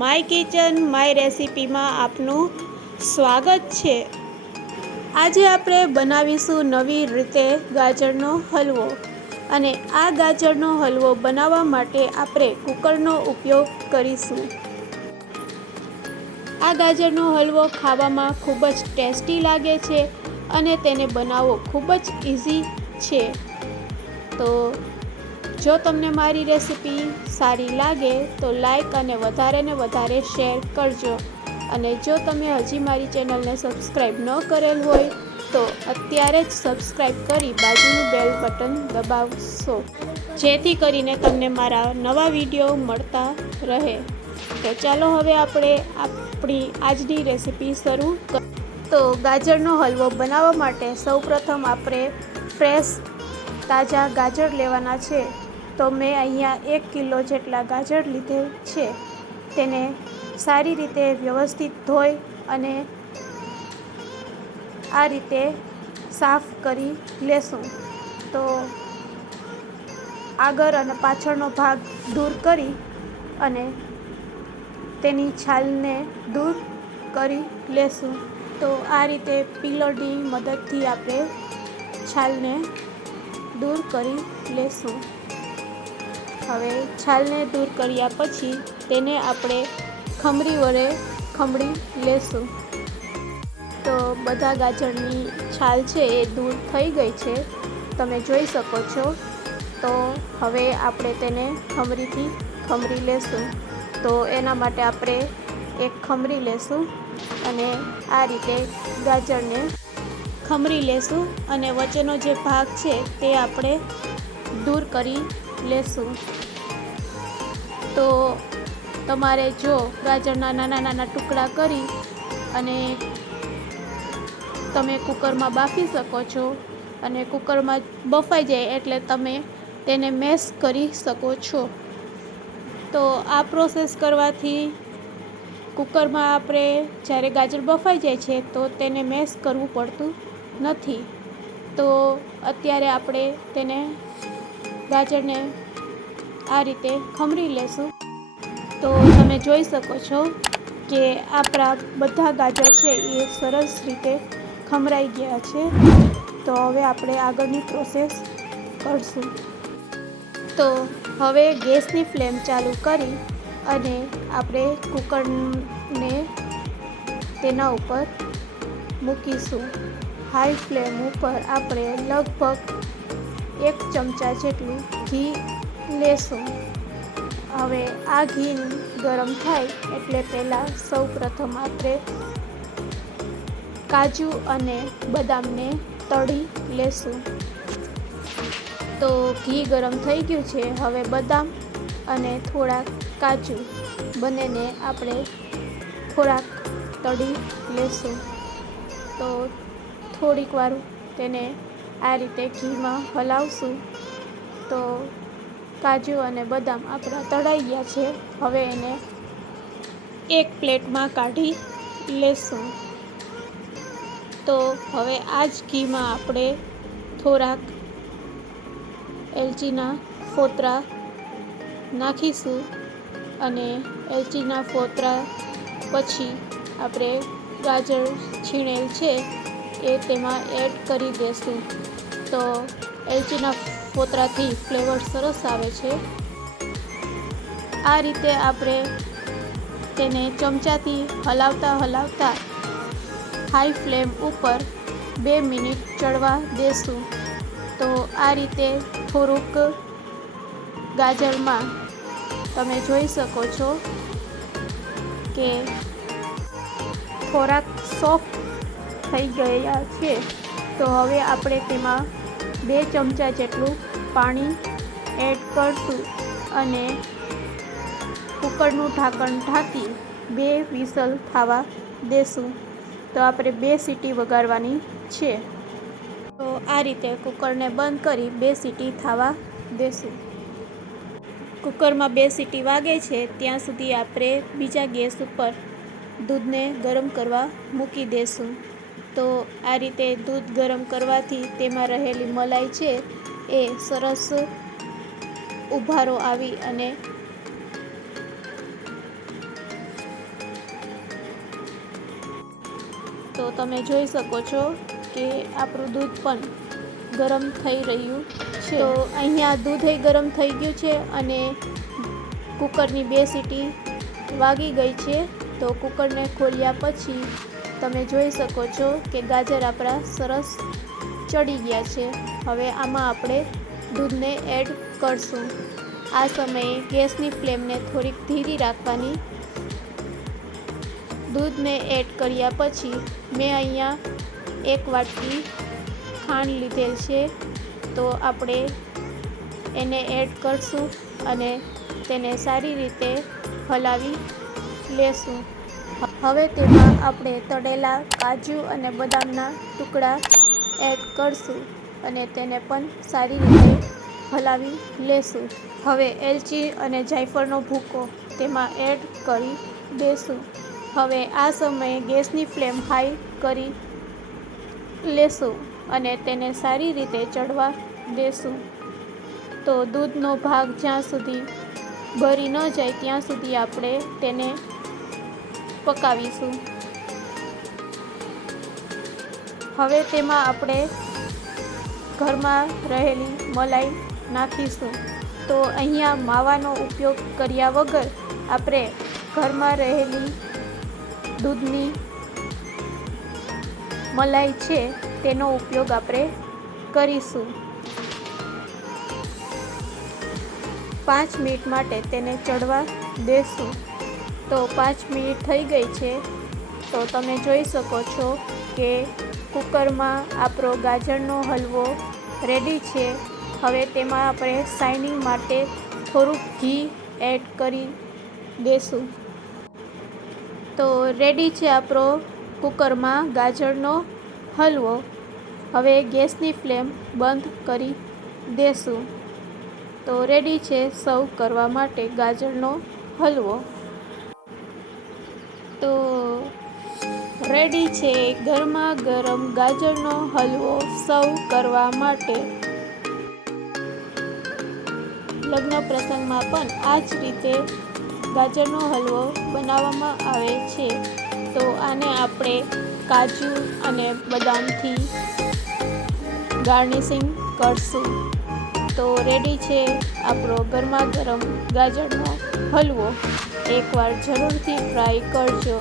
My kitchen, my રેસિપીમાં આપનું સ્વાગત છે. આજે આપણે બનાવીશું નવી રીતે ગાજરનો હલવો અને આ ગાજરનો હલવો બનાવવા માટે આપણે કુકરનો ઉપયોગ કરીશું. આ ગાજરનો હલવો ખાવામાં ખૂબ જ ટેસ્ટી લાગે છે અને તેને બનાવવો ખૂબ જ ઇઝી છે. તો જો તમને મારી રેસિપી સારી લાગે તો લાઈક અને વધારે ને વધારે શેર કરજો. અને જો તમે હજી મારી ચેનલને સબસ્ક્રાઈબ ન કરેલ હોય તો અત્યારે જ સબસ્ક્રાઈબ કરી બાજુનું બેલ બટન દબાવશો. જેથી કરીને તમને મારા નવા વીડિયો મળતા રહે. તો ચાલો હવે આપણે આપણી આજની રેસિપી શરૂ તો ગાજરનો હલવો બનાવવા માટે સૌપ્રથમ આપણે ફ્રેશ તાજા ગાજર લેવાના છે. તો મેં અહીંયા એક કિલો જેટલા ગાજર લીધેલ છે. તેને સારી રીતે વ્યવસ્થિત ધોઈ અને આ રીતે સાફ કરી લેશું. તો આગળ અને પાછળનો ભાગ દૂર કરી અને તેની છાલને દૂર કરી લેશું. તો આ રીતે પિલરની મદદથી આપણે છાલને દૂર કરી લેશું. હવે છાલને દૂર કર્યા પછી તેને આપણે ખમરી વડે ખમણી લેશું. તો બધા ગાજરની છાલ છે એ દૂર થઈ ગઈ છે. તમે જોઈ શકો છો. તો હવે આપણે તેને ખમરીથી ખમરી લેશું. તો એના માટે આપણે એક ખમરી લેશું અને આ રીતે ગાજરને ખમરી લેશું અને વચ્ચેનો જે ભાગ છે તે આપણે દૂર કરી લેશું. તો તમારે જો ગાજરના નાના નાના ટુકડા કરી અને તમે કુકરમાં બાફી શકો છો અને કુકરમાં બફાઈ જાય એટલે તમે તેને મેશ કરી શકો છો. તો આ પ્રોસેસ કરવાથી કુકરમાં આપણે જ્યારે ગાજર બફાઈ જાય છે તો તેને મેશ કરવું પડતું નથી. તો અત્યારે આપણે તેને ગાજરને આ રીતે ખમરી લેશું. તો તમે જોઈ શકો છો કે આપણા બધા ગાજર છે એ સરસ રીતે ખમરાઈ ગયા છે. તો હવે આપણે આગળની પ્રોસેસ કરશું. તો હવે ગેસની ફ્લેમ ચાલુ કરી અને આપણે કુકરને તેના ઉપર મૂકીશું. હાઈ ફ્લેમ ઉપર આપણે લગભગ એક ચમચા જેટલું ઘી લેશું. હવે આ ઘી ગરમ થાય એટલે પહેલાં સૌ પ્રથમ આપણે કાજુ અને બદામને તળી લેશું. તો ઘી ગરમ થઈ ગયું છે, હવે બદામ અને થોડાક કાજુ બંનેને આપણે થોડાક તળી લેશું. તો થોડીક વાર તેને આ રીતે ઘીમાં હલાવશું. તો કાજુ અને બદામ આપણા તળાઈ ગયા છે. હવે એને એક પ્લેટમાં કાઢી લેશું. તો હવે આ જ ઘીમાં આપણે થોડાક એલચીના ફોતરા નાખીશું અને એલચીના ફોતરા પછી આપણે ગાજર છીણેલ છે એ તેમાં એડ કરી દેશું. તો એલચીના પોતરાથી ફ્લેવર સરસ આવે છે. આ રીતે આપણે તેને ચમચાથી હલાવતા હલાવતા હાઈ ફ્લેમ ઉપર બે મિનિટ ચડવા દેશું. તો આ રીતે થોડુંક ગાજરમાં તમે જોઈ શકો છો કે ખોરાક સોફ્ટ થઈ ગયા છે. તો હવે આપણે તેમાં બે ચમચા જેટલું પાણી એડ કરશું અને કુકરનું ઢાંકણ ઢાંકી બે વિસલ થવા દેશું. તો આપણે બે સીટી વગાડવાની છે. તો આ રીતે કુકરને બંધ કરી બે સીટી થવા દેશું. કુકરમાં બે સીટી વાગે છે, ત્યાં સુધી આપણે બીજા ગેસ ઉપર દૂધને ગરમ કરવા મૂકી દેશું. તો આ રીતે દૂધ ગરમ કરવાથી તેમાં રહેલી મલાઈ છે એ સરસ ઉભારો આવી અને તો તમે જોઈ શકો છો કે આપણું દૂધ પણ ગરમ થઈ રહ્યું છે. તો અહીંયા દૂધે ગરમ થઈ ગયું છે અને કુકરની બે સીટી વાગી ગઈ છે. તો કુકરને ખોલ્યા પછી તમે જોઈ શકો છો કે ગાજર આપણા સરસ ચડી ગયા છે. હવે આમાં આપણે દૂધને એડ કરશું. આ સમયે ગેસની ફ્લેમને થોડીક ધીરી રાખવાની. દૂધને એડ કર્યા પછી મેં અહીંયા એક વાટકી ખાંડ લીધેલ છે. તો આપણે એને એડ કરશું અને તેને સારી રીતે હલાવી લેશું. હવે તેમાં આપણે તળેલા કાજુ અને બદામના ટુકડા એડ કરશું અને તેને પણ સારી રીતે હલાવી લેશું. હવે એલચી અને જાયફળનો ભૂકો તેમાં એડ કરી દેશું. હવે આ સમયે ગેસની ફ્લેમ હાઈ કરી લેશું અને તેને સારી રીતે ચડવા દેશું. તો દૂધનો ભાગ જ્યાં સુધી ભરી ન જાય ત્યાં સુધી આપણે તેને પકાવીશું. હવે તેમાં આપણે ઘરમાં રહેલી મલાઈ નાખીશું. તો અહીંયા માવાનો ઉપયોગ કર્યા વગર આપણે ઘરમાં રહેલી દૂધની મલાઈ છે તેનો ઉપયોગ આપણે કરીશું. પાંચ મિનિટ માટે તેને ચડવા દેશું. તો પાંચ મિનિટ થઈ ગઈ છે. તો તમે જોઈ શકો છો કે કુકરમાં આપણો ગાજરનો હલવો રેડી છે. હવે તેમાં આપણે શાઇનિંગ માટે થોડુંક ઘી એડ કરી દેશું. તો રેડી છે આપણો કુકરમાં ગાજરનો હલવો. હવે ગેસની ફ્લેમ બંધ કરી દેશું. તો રેડી છે સર્વ કરવા માટે ગાજરનો હલવો. તો રેડી છે ગરમા ગરમ ગાજરનો હલવો સર્વ કરવા માટે. લગ્ન પ્રસંગમાં પણ આ જ રીતે ગાજરનો હલવો બનાવવામાં આવે છે. તો આને આપણે કાજુ અને બદામથી ગાર્નિશિંગ કરશું. તો રેડી છે આપણો ગરમા ગરમ ગાજરનો હલવો. એકવાર જરૂરથી ટ્રાય કરજો.